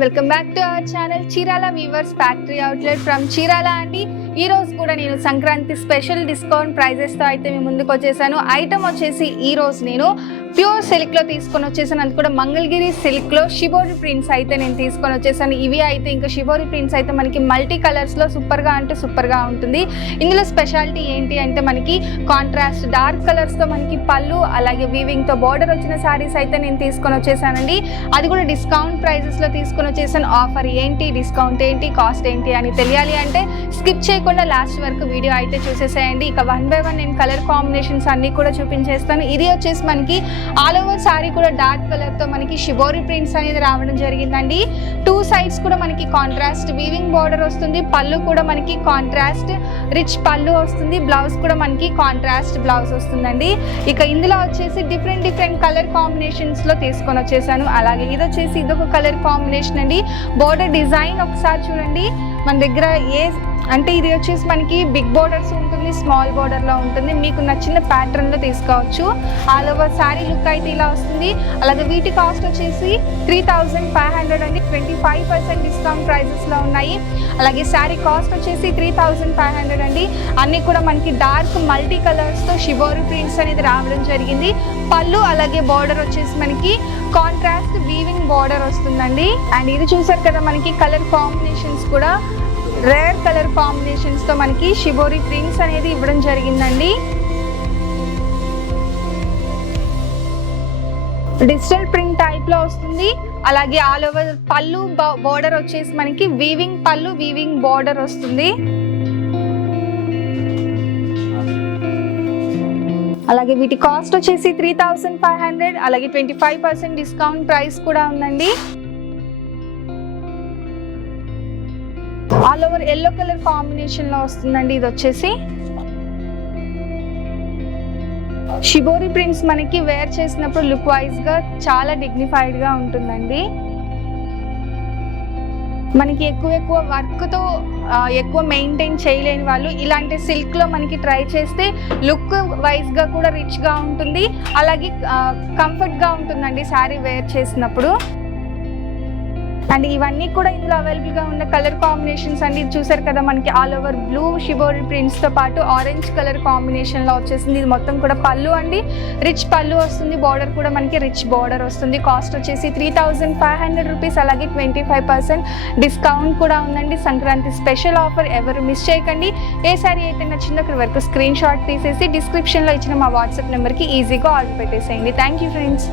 Welcome back to our channel Chirala weavers factory outlet from Chirala అండి. ఈ రోజు కూడా నేను సంక్రాంతి స్పెషల్ డిస్కౌంట్ ప్రైజెస్తో అయితే మీ ముందుకు వచ్చేసాను. ఐటమ్ వచ్చేసి ఈ రోజు నేను ప్యూర్ సిల్క్లో తీసుకొని వచ్చేసాను. అది కూడా మంగళగిరి సిల్క్లో షిబోరి ప్రింట్స్ అయితే నేను తీసుకొని వచ్చేసాను. ఇవి అయితే ఇంకా షిబోరి ప్రింట్స్ అయితే మనకి మల్టీ కలర్స్లో సూపర్గా ఉంటుంది. ఇందులో స్పెషాలిటీ ఏంటి అంటే మనకి కాంట్రాస్ట్ డార్క్ కలర్స్తో మనకి పళ్ళు అలాగే వీవింగ్తో బార్డర్ వచ్చిన శారీస్ అయితే నేను తీసుకొని వచ్చేసానండి. అది కూడా డిస్కౌంట్ ప్రైజెస్లో తీసుకొని వచ్చేసాను. ఆఫర్ ఏంటి, డిస్కౌంట్ ఏంటి, కాస్ట్ ఏంటి అని తెలియాలి అంటే స్కిప్ చేయకుండా లాస్ట్ వరకు వీడియో అయితే చూసేసేయండి. ఇక 1 by 1 నేను కలర్ కాంబినేషన్స్ అన్నీ కూడా చూపించేస్తాను. ఇది వచ్చేసి మనకి ఆల్ ఓవర్ సారీ కూడా డార్క్ కలర్తో మనకి షిబోరి ప్రింట్స్ అనేది రావడం జరిగిందండి. 2 సైడ్స్ కూడా మనకి కాంట్రాస్ట్ వీవింగ్ బార్డర్ వస్తుంది. పళ్ళు కూడా మనకి కాంట్రాస్ట్ రిచ్ పళ్ళు వస్తుంది. బ్లౌజ్ కూడా మనకి కాంట్రాస్ట్ బ్లౌజ్ వస్తుందండి. ఇక ఇందులో వచ్చేసి డిఫరెంట్ కలర్ కాంబినేషన్స్లో తీసుకొని వచ్చేసాను. అలాగే ఇది వచ్చేసి ఇదొక కలర్ కాంబినేషన్ అండి. బార్డర్ డిజైన్ ఒకసారి చూడండి. మన దగ్గర అంటే ఇది వచ్చేసి మనకి బిగ్ బోర్డర్స్ ఉంటుంది, స్మాల్ బోర్డర్లో ఉంటుంది. మీకు నచ్చిన ప్యాటర్న్లో తీసుకోవచ్చు. ఆల్ ఓవర్ శారీ లుక్ అయితే ఇలా వస్తుంది. అలాగే వీటి కాస్ట్ వచ్చేసి 3500 అండి. 25% డిస్కౌంట్ ప్రైజెస్లో ఉన్నాయి. అలాగే శారీ కాస్ట్ వచ్చేసి 3500 అండి. అన్నీ కూడా మనకి డార్క్ మల్టీ కలర్స్తో షిబోరి ప్రింట్స్ అనేది రావడం జరిగింది. పళ్ళు అలాగే బార్డర్ వచ్చేసి మనకి కాంట్రాస్ట్ వీవింగ్ బార్డర్ వస్తుందండి. అండ్ ఇది చూసారు కదా, మనకి కలర్ కాంబినేషన్స్ కూడా రేర్ కలర్ కాంబినేషన్స్తో మనకి షిబోరి ప్రింట్స్ అనేది ఇవ్వడం జరిగిందండి. డిజిటల్ ప్రింట్ టైప్లో వస్తుంది. అలాగే ఆల్ ఓవర్ పళ్ళు బార్డర్ వచ్చేసి మనకి వీవింగ్ పళ్ళు వీవింగ్ బార్డర్ వస్తుంది. అలాగే వీటి కాస్ట్ వచ్చేసి 3500. అలాగే 25% డిస్కౌంట్ ప్రైస్ కూడా ఉందండి. ఆల్ ఓవర్ ఎల్లో కలర్ కాంబినేషన్లో వస్తుందండి. ఇది వచ్చేసి షిబోరి ప్రింట్స్ మనకి వేర్ చేసినప్పుడు లుక్ వైజ్గా చాలా డిగ్నిఫైడ్గా ఉంటుందండి. మనకి ఎక్కువ వర్క్తో ఎక్కువ మెయింటైన్ చేయలేని వాళ్ళు ఇలాంటి సిల్క్లో మనకి ట్రై చేస్తే లుక్ వైజ్గా కూడా రిచ్గా ఉంటుంది. అలాగే కంఫర్ట్గా ఉంటుందండి శారీ వేర్ చేసినప్పుడు. అండ్ ఇవన్నీ కూడా ఇందులో అవైలబుల్గా ఉన్న కలర్ కాంబినేషన్స్ అండి. ఇది చూసారు కదా, మనకి ఆల్ ఓవర్ బ్లూ షిబోరి ప్రింట్స్తో పాటు ఆరెంజ్ కలర్ కాంబినేషన్లో వచ్చేసింది. ఇది మొత్తం కూడా పళ్ళు అండి. రిచ్ పళ్ళు వస్తుంది. బార్డర్ కూడా మనకి రిచ్ బార్డర్ వస్తుంది. కాస్ట్ వచ్చేసి 3500 రూపీస్. అలాగే 25% డిస్కౌంట్ కూడా ఉందండి. సంక్రాంతి స్పెషల్ ఆఫర్ ఎవరు మిస్ చేయకండి. ఏ సారీ అయితే నచ్చిందో అక్కడి వరకు స్క్రీన్ షాట్ తీసేసి డిస్క్రిప్షన్లో ఇచ్చిన మా వాట్సాప్ నెంబర్కి ఈజీగా ఆర్డర్ పెట్టేసేయండి. Thank you friends.